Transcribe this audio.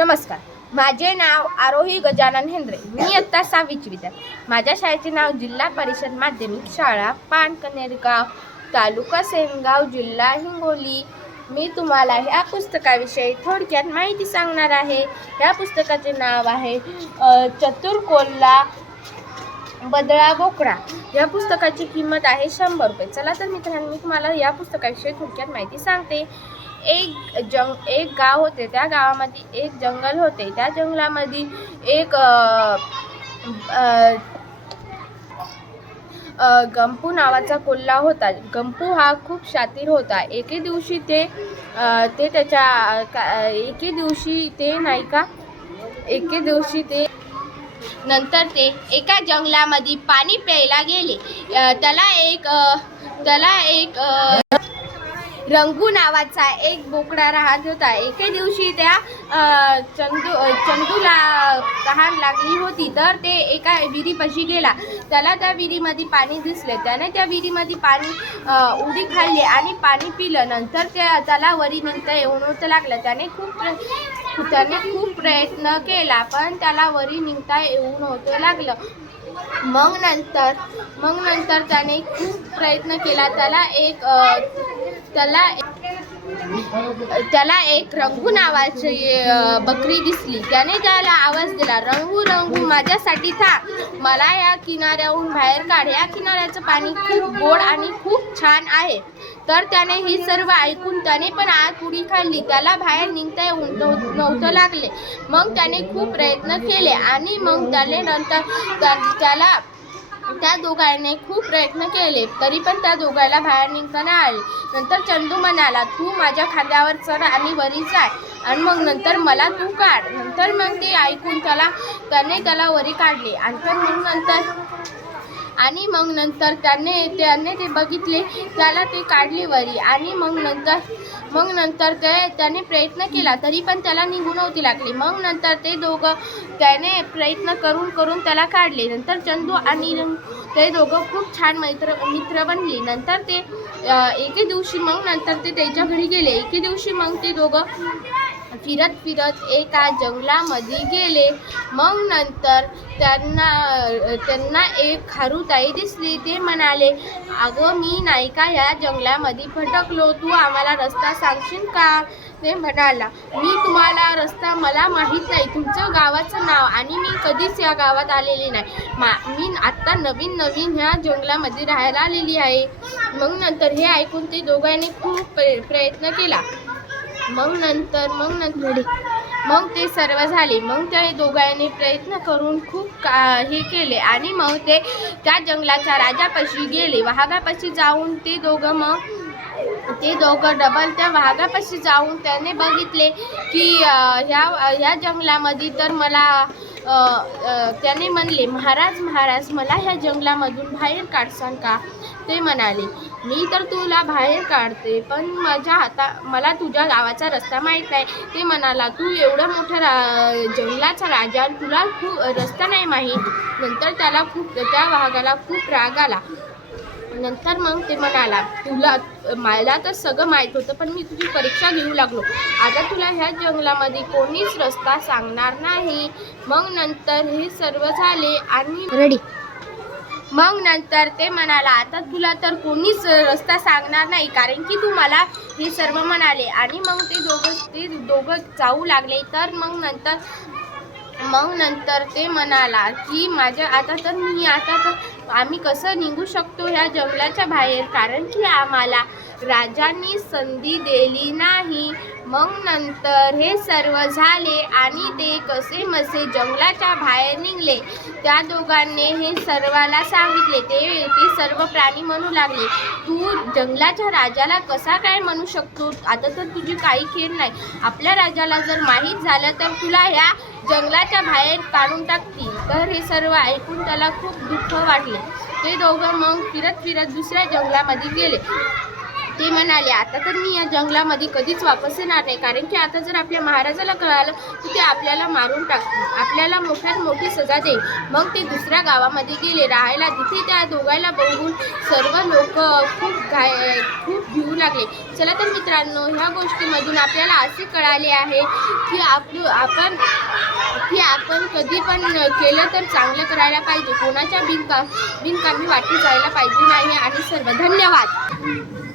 नमस्कार. माझे नाव आरोही गजानन हेंद्रे. मी इयत्ता सहावीची विद्यार्थी. माझ्या शाळेचे नाव जिल्हा परिषद माध्यमिक शाळा पानकनेरगाव तालुका सेनगाव जिल्हा हिंगोली. मी तुम्हाला ह्या पुस्तकाविषयी थोडक्यात माहिती सांगणार आहे. ह्या पुस्तकाचे नाव आहे चतुर्कोल्ला बदळा बोकडा. या पुस्तकाची किंमत आहे शंभर रुपये. चला तर मित्रांनो मी तुम्हाला या पुस्तकाविषयी थोडक्यात माहिती सांगते. एक जंग एक गाव होते. त्या गावामध्ये एक जंगल होते. त्या जंगलामध्ये एक गंपू नावाचा कोल्हा होता. गंपू हा खूप शातीर होता. एके दिवशी ते ते त्याच्या का- एके दिवशी ते नाही का एके दिवशी ते नंतर ते एका जंगलामध्ये पाणी प्यायला गेले. त्याला एक त्याला एक रंगू नावाचा एक बोकडा राहत होता. एके दिवशी त्या चंदू चंदूला तहान लागली होती तर ते एका विहिरीपाशी गेला. त्याला त्या विहिरीमध्ये पाणी दिसले. त्याने त्या विहिरीमध्ये पाणी उडी खाल्ली आणि पाणी पिलं. नंतर त्या त्याला वरी निघता येऊन नव्हतं लागलं. त्याने खूप त्याने खूप प्रयत्न केला पण त्याला वरी निघता येऊ नव्हतं लागलं. मग नंतर मग नंतर त्याने खूप प्रयत्न केला. त्याला एक त्याला त्याला एक रंगू नावाची बकरी दिसली. त्याने त्याला आवाज दिला रंगू रंगू माझ्यासाठी था. मला या किनाऱ्याहून बाहेर काढ. या किनाऱ्याचं पाणी खूप गोड आणि खूप छान आहे. तर त्याने ही सर्व ऐकून त्याने पण आग उडी खाल्ली. त्याला बाहेर निघता येऊन नव्हतं लागले. मग त्याने खूप प्रयत्न केले आणि मग त्याने नंतर त्या- त्याला त्या दोघांनी खूप प्रयत्न केले तरी पण त्या दोघांना बाहेर निघताना आले. नंतर चंदू म्हणाला तू माझ्या खांद्यावर चढ आणि वरी जाय आणि मग नंतर मला तू काढ. नंतर मग ते ऐकून त्याला त्याने त्याला वरी काढले. आणि तर मग नंतर आणि मग नंतर त्याने त्याने ते बघितले त्याला ते काढले वरी. आणि मग नंतर मग नंतर ते त्याने प्रयत्न केला तरी पण त्याला निघू नव्हती लागली. मग नंतर ते दोघं त्याने प्रयत्न करून करून त्याला काढले. नंतर चंदू आणि ते दोघं खूप छान मैत्र मित्र बनले. नंतर ते एके दिवशी मग नंतर ते त्याच्या घरी गेले. एके दिवशी मग ते दोघं फिरत फिरत एका जंगलामध्ये गेले. मग नंतर त्यांना त्यांना एक खारुताई दिसली. ते म्हणाले अगं मी नाही का या जंगलामध्ये भटकलो? तू आम्हाला रस्ता सांगशील का? ते म्हणाला मी तुम्हाला रस्ता मला माहीत नाही. तुमचं गावाचं नाव आणि मी कधीच या गावात आलेली नाही. मा मी आत्ता नवीन नवीन ह्या जंगलामध्ये राहायला आलेली आहे. मग नंतर हे ऐकून ते दोघांनी खूप प्र- प्रयत्न केला. मग नंतर मग नंतर मग ते सर्व झाले. मग त्या दोघांनी प्रयत्न करून खूप का हे केले. आणि मग ते त्या जंगलाच्या राजापाशी गेले. वाघापाशी जाऊन ते दोघं मग ते दोघं डबल त्या वाघापाशी जाऊन त्याने बघितले की ह्या ह्या जंगलामध्ये तर मला त्याने म्हणले महाराज महाराज मला ह्या जंगलामधून बाहेर काढसान का? ते म्हणाले मी तर तुला बाहेर काढते पण माझ्या हाता मला तुझ्या गावाचा रस्ता माहीत नाही. ते म्हणाला तू एवढा मोठा रा जंगलाचा राजा तुला खूप रस्ता नाही माहीत. नंतर त्याला खूप त्या वाघाला खूप राग आला. नंतर मग ते म्हणाला तुला मला तर सगळं माहीत होतं पण मी तुझी परीक्षा घेऊ लागलो. आता तुला ह्या जंगलामध्ये कोणीच रस्ता सांगणार नाही. मग नंतर हे सर्व झाले आणि रेडी मग नंतर ते म्हणाला आता तुला तर कोणीच रस्ता सांगणार नाही कारण की तू मला हे सर्व म्हणाले. आणि मग ते दोघं ते दोघं जाऊ लागले. तर मग नंतर मग नंतर ते म्हणाला की माझ्या आता तर मी आता तर आम्ही कसं निघू शकतो ह्या जंगलाच्या बाहेर? कारण की आम्हाला राजांनी संधी दिली नाही. मग नंतर हे सर्व झाले आणि ते कसे मसे जंगलाच्या बाहेर निघले? त्या दोघांनी हे सर्वाला सांगितले. ते ते सर्व प्राणी म्हणू लागले तू जंगलाच्या राजाला कसा काय म्हणू शकतो? आता तर तुझी काही खेळ नाही. आपल्या राजाला जर माहीत झालं तर तुला ह्या जंगलाच्या बाहेर काढून टाकतील. तर हे सर्व ऐकून त्याला खूप दुःख वाटले. ते दोघं मग फिरत फिरत दुसऱ्या जंगलामध्ये गेले. ते म्हणाले आता तर मी या जंगलामध्ये कधीच वापस येणार नाही. कारण की आता जर आपल्या महाराजाला कळालं की ते आपल्याला मारून टाकतील आपल्याला मोठ्यात मोठी सजा देईल. मग ते दुसऱ्या गावामध्ये गेले राहायला. तिथे त्या दोघायला बघून सर्व लोक खूप घाय खूप भिवू लागले. चला तर मित्रांनो ह्या गोष्टीमधून आपल्याला असे कळाले आहे की आपलं आपण की आपण कधी पण केलं तर चांगलं करायला पाहिजे. कोणाच्या बिनका बिनकामी वाटी जायला पाहिजे नाही. आणि सर्व धन्यवाद.